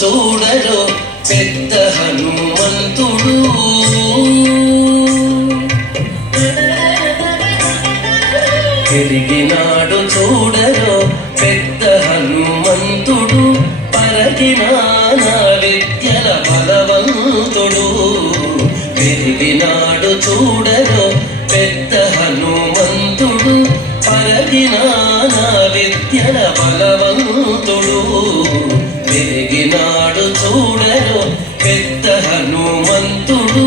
చూడరో పెద్ద హనుమంతుడు. పెరిగినాడు చూడరో పెద్ద హనుమంతుడు, పరగిన విద్యల బలవంతుడు. పెరిగినాడు చూడరో పెద్ద హనుమంతుడు, పరగిన విద్యల బలవంతుడు. పెరిగినాడు చూడరో పెద్ద హనుమంతుడు.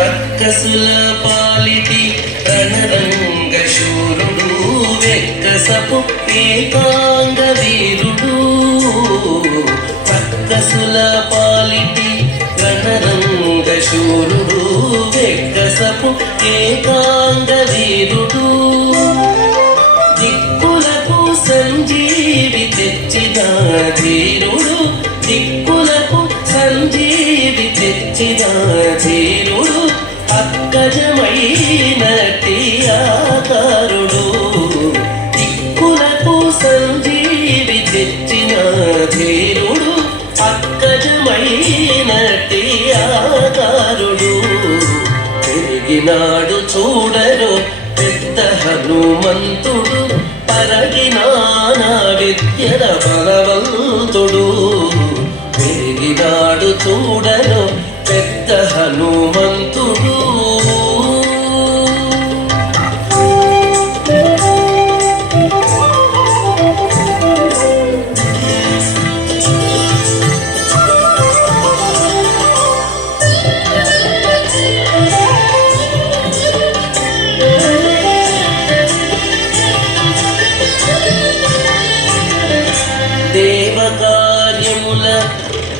రక్కసుల పాలిటి రణరంగ శూరుడు, వెక్కసపు ఏకాంగ వీరుడు. రక్కసుల పాలిటి రణరంగ శూరుడు, వెక్కసపు ఏకాంగ వీరుడు. దిక్కులకు సంజీవి తెచ్చిన ధీరుడు, దిక్కులకు సంజీవి తెచ్చిన ధీరుడు. అక్కజమైనటి ఆకారుడు, దిక్కులకు సంజీవి తెచ్చిన ధీరుడు. అక్కజమైనటి ఆకారుడు. పెరిగినాడు చూడరో పెద్ద హనుమంతుడు, పరగిన విద్యల బలవంతుడు. పెరిగినాడు చూడరో పెద్ద హనుమంతుడు. దేవకార్యముల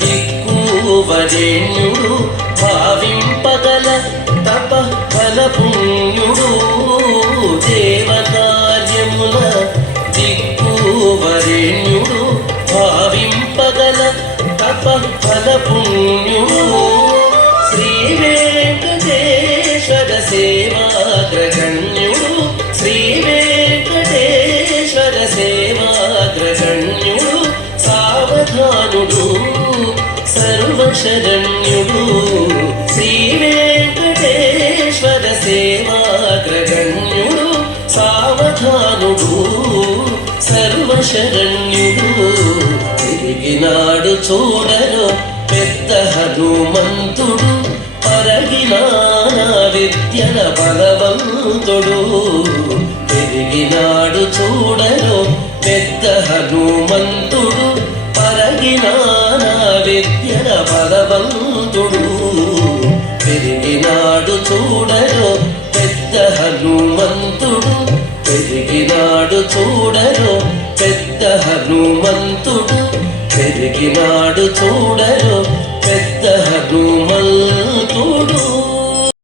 దిక్కువరేణ్యుడు, భావింపగల తప ఫల పుణ్యుడు. దేవకార్యముల దిక్కువరేణ్యుడు, భావింపగల తప ఫల పుణ్యుడు. శ్రీ వెంకటేశ్వర సేవాగ్రగణ్యుడు, శ్రీ వెంకటేశ్వర సేవాగ్రగణ్యుడు. సావధానుడు సర్వశరణ్యుడు, శ్రీ వెంకటేశ్వర సేవాగ్రగణ్యుడు. సావధానుడు సర్వశరణ్యుడు. పెరిగినాడు చూడరో పెద్ద హనుమంతుడు, పరగిన విద్యల బలవంతుడు. పెరిగినాడు చూడరో పెద్ద హనుమంతుడు, పరగిన విద్యల బలవంతుడు. పెరిగినాడు చూడరో పెద్ద హనుమంతుడు, పెరిగినాడు చూడరో పెద్ద హనుమంతుడు. పెరిగినాడు చూడరో పెద్ద హనుమంతుడు.